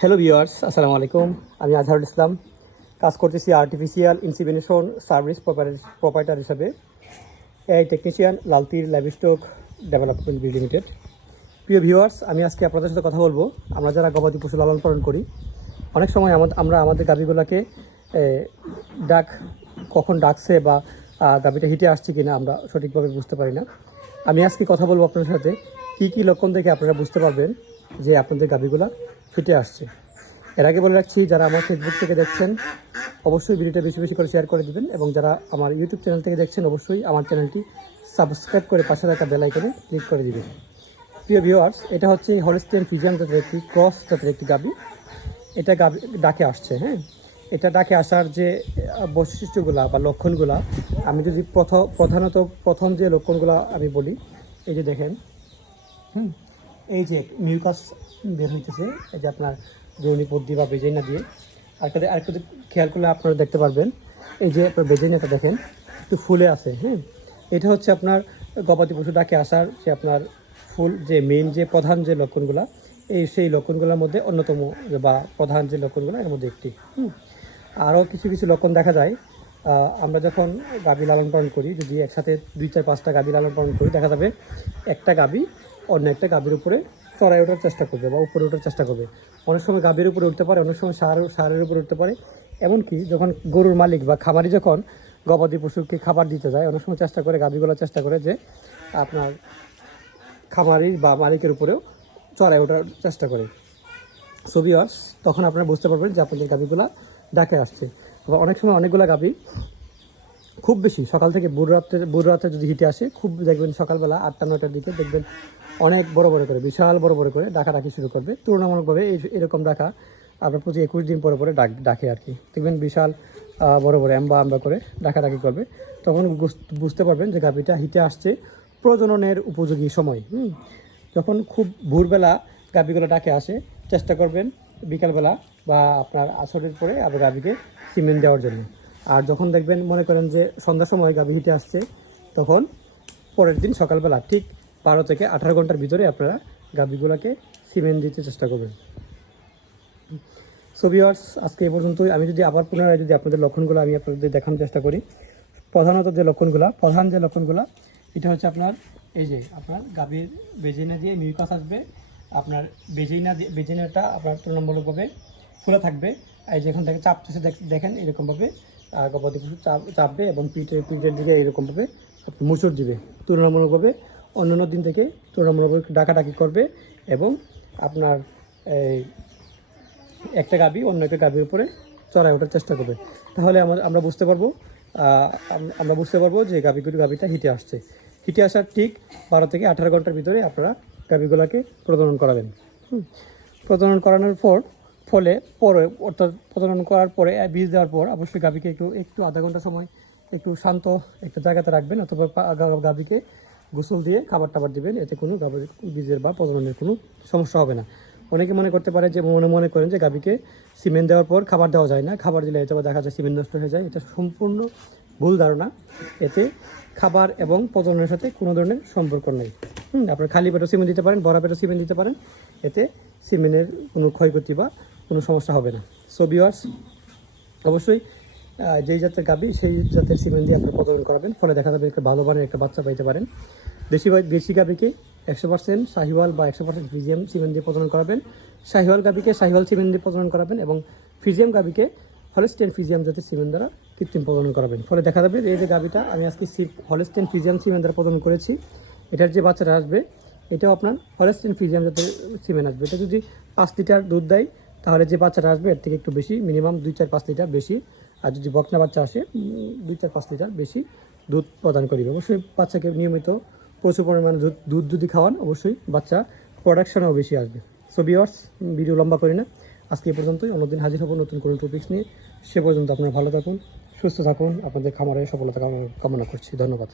Hello viewers আসসালামু আলাইকুম আমি আজহারুল ইসলাম। কাজ করতেছি আর্টিফিশিয়াল ইনসিমিনেশন সার্ভিস প্রপাইটার হিসাবে। এই টেকনিশিয়ান লালতির লাইভস্টক ডেভেলপমেন্ট লিমিটেড প্রিয় ভিউয়ার্স আমি আজকে আপনাদের সাথে কথা বলব। আমরা যারা গবাদি পশু লালন পালন করি, অনেক সময় আমরা আমাদের গাভীগুলোকে ডাক কখন ডাকছে বা গাভীটা হিটে আসছে কিনা আমরা সঠিকভাবে বুঝতে পারি না। আমি আজকে কথা বলব আপনাদের সাথে। কী কী লক্ষণ দেখে আপনারা বুঝতে পারবেন যে আপনাদের গাভীগুলা ফিটে আসছে। এর আগে বলে রাখছি, যারা আমার ফেসবুক থেকে দেখছেন, অবশ্যই ভিডিওটা বেশি বেশি করে শেয়ার করে দিবেন এবং যারা আমার ইউটিউব চ্যানেল থেকে দেখছেন, অবশ্যই আমার চ্যানেলটি সাবস্ক্রাইব করে পাশে থাকা বেল আইকনে ক্লিক করে দিবেন। প্রিয় ভিউয়ার্স এটা হচ্ছে হলিস্টিয়ান ফিজিয়াম জাতের একটি ক্রস জাতের একটি গাবি। এটা গাবি ডাকে আসছে হ্যাঁ? এটা ডাকে আসার যে বৈশিষ্ট্যগুলা বা লক্ষণগুলা, আমি যদি প্রথম প্রধানত প্রথম যে লক্ষণগুলা আমি বলি, এই যে দেখেন, হুম? এই যে মিউকাস বের হইতেছে। এই যে আপনার জৈনিপদ দিয়ে বা বেজাইনা দিয়ে। আরেকটা আরেকটা খেয়াল করলে আপনারা দেখতে পারবেন। এই যে আপনার বেজাইনাটা দেখেন, একটু ফুলে আছে হ্যাঁ? এটা হচ্ছে আপনার গবাদি পশু ডাকে আসার যে আপনার ফুল, যে মেইন যে প্রধান যে লক্ষণগুলা, এই সেই লক্ষণগুলোর মধ্যে অন্যতম বা প্রধান যে লক্ষণগুলো, এর মধ্যে একটি আরও কিছু কিছু লক্ষণ দেখা যায়। আমরা যখন গাভী লালন পালন করি, যদি একসাথে দুই চার পাঁচটা গাভী লালন পালন করি, দেখা যাবে একটা গাবি অন্য একটা গাবির উপরে চড়াই ওঠার চেষ্টা করবে বা উপরে ওঠার চেষ্টা করবে। অনেক সময় গাভীর উপরে উঠতে পারে, অনেক সময় সার, সারের উপরে উঠতে পারে। এমনকি যখন গরুর মালিক বা খামারি যখন গবাদি পশুকে খাবার দিতে যায়, অনেক সময় চেষ্টা করে গাভীগুলো চেষ্টা করে যে আপনার খামারির বা মালিকের উপরেও চড়াই ওঠার চেষ্টা করে। সোভিয়ার্স তখন আপনারা বুঝতে পারবেন যে আপনাদের গাভীগুলা ডাকে আসছে। আবার অনেক সময় অনেকগুলো গাভী খুব বেশি। সকাল থেকে বুড় রাত্রে বুড় রাত্রে যদি হিটে আসে, খুব দেখবেন সকালবেলা আটটা, নয়টার দিকে দেখবেন অনেক বড় বড় করে, বিশাল বড় বড় করে ডাকা ডাকি শুরু করবে। তুলনামূলকভাবে এই এরকম ডাকা আপনার প্রতি একুশ দিন পরে পরে ডাক, ডাকে আর কি। দেখবেন বিশাল বড় বড় অ্যাম্বা আম্বা করে ডাকা ডাকি করবে। তখন বুঝ- বুঝতে পারবেন যে গাভীটা হিটে আসছে প্রজননের উপযোগী সময়, হুম। যখন খুব ভোরবেলা গাভীগুলো ডাকে আসে, চেষ্টা করবেন বিকালবেলা বা আপনার আসরের পরে আবার গাভীকে সিমেন্ট দেওয়ার জন্য। আর যখন দেখবেন, মনে করেন যে সন্ধ্যার সময় গাভী হিটে আসছে, তখন পরের দিন সকালবেলা ঠিক বারো থেকে আঠারো ঘণ্টার ভিতরে আপনারা গাভীগুলোকে সিমেন্ট দিতে চেষ্টা করবেন। সো ভিউয়ার্স আজকে এই পর্যন্তই। আমি যদি আবার পুনরায় যদি আপনাদের লক্ষণগুলো আমি আপনাদের দেখানোর চেষ্টা করি, প্রধানত যে লক্ষণগুলো, প্রধান যে লক্ষণগুলো, এটা হচ্ছে আপনার, এই যে আপনার গাভীর বেজিনা দিয়ে মিউকাস আসবে, আপনার বেজিনা দিয়ে, বেজিনাটা আপনার তুলনামূলকভাবে ফুলে থাকবে। এই যে এখান থেকে চাপতেছে দেখ- দেখেন, এরকমভাবে গবাদি পশু চাপ, চাপবে এবং পিঠে, পিঠের দিকে এরকমভাবে মুচড় দিবে। তুলনামূলকভাবে অন্যান্য দিন থেকে তুলনামূলকভাবে ডাকাডাকি করবে এবং আপনার এই একটা গাভী অন্য একটা গাভীর উপরে চড়াই ওঠার চেষ্টা করবে। তাহলে আমরা আমরা বুঝতে পারব আমরা বুঝতে পারব যে গাভীগুলি, গাভীটা হিটে আসছে। হিটে আসার ঠিক বারো থেকে আঠারো ঘণ্টার ভিতরে আপনারা গাভীগুলোকে প্রজনন করাবেন। হুম। প্রজনন করানোর পর ফলে পরে, অর্থাৎ প্রজনন করার পরে বীজ দেওয়ার পর অবশ্যই গাভীকে একটু একটু আধা ঘণ্টা সময় একটু শান্ত একটা জায়গাতে রাখবেন, অথবা গাভীকে গোসল দিয়ে খাবার টাবার দেবেন, এতে কোনো গাভীর বীজের বা প্রজননের কোনো সমস্যা হবে না। অনেকে মনে করতে পারে যে, মনে মনে করেন যে, গাভীকে সিমেন্ট দেওয়ার পর খাবার দেওয়া যায় না, খাবার দিলে হয়তো দেখা যায় সিমেন্ট নষ্ট হয়ে যায়, এটা সম্পূর্ণ ভুল ধারণা। এতে খাবার এবং প্রজননের সাথে কোনো ধরনের সম্পর্ক নেই। হুম, আপনার খালি পেটও সিমেন্ট দিতে পারেন, বড় পেটও সিমেন্ট দিতে পারেন, এতে সিমেন্টের কোনো ক্ষয়ক্ষতি বা কোনো সমস্যা হবে না। সো বিওয়ার্স অবশ্যই যেই জাতের গাবি, সেই জাতের সিমেন্ট দিয়ে আপনি প্রজনন করাবেন। ফলে দেখা যাবে একটা ভালো মানের একটা বাচ্চা পাইতে পারেন। দেশি দেশি গাবিকে একশো পার্সেন্ট শাহিওয়াল বা একশো পার্সেন্ট ফিজিয়াম সিমেন্ট দিয়ে প্রজনন করাবেন। শাহিওয়াল গাবিকে শাহিওয়াল সিমেন্ট দিয়ে প্রজনন করাবেন এবং ফিজিয়াম গাবিকে হলস্টেন ফিজিয়াম জাতের সিমেন্ট দ্বারা কৃত্রিম প্রজনন করাবেন। ফলে দেখা যাবে এই যে গাবিটা, আমি আজকে হলস্টেন ফিজিয়াম সিমেন্ট দ্বারা প্রজনন করেছি। এটার যে বাচ্চাটা আসবে, এটাও আপনার হলস্টেন ফিজিয়াম জাতের সিমেন্ট আসবে। এটা যদি পাঁচ লিটার দুধ দেয় তাহলে যে বাচ্চাটা আসবে, এর থেকে একটু বেশি, মিনিমাম দুই চার পাঁচ লিটার বেশি। আর যদি বকনা বাচ্চা আসে দুই চার পাঁচ লিটার বেশি দুধ প্রদান করিবে। অবশ্যই বাচ্চাকে নিয়মিত প্রচুর পরিমাণে দুধ যদি খাওয়ান, অবশ্যই বাচ্চা প্রোডাকশনও বেশি আসবে। সো বিয়ার্স ভিডিও লম্বা করি না। আজকে পর্যন্তই। অন্যদিন হাজির হব নতুন কোনো টপিক্স নিয়ে। সে পর্যন্ত আপনারা ভালো থাকুন, সুস্থ থাকুন। আপনাদের খামারে সফলতা কামনা করছি। ধন্যবাদ।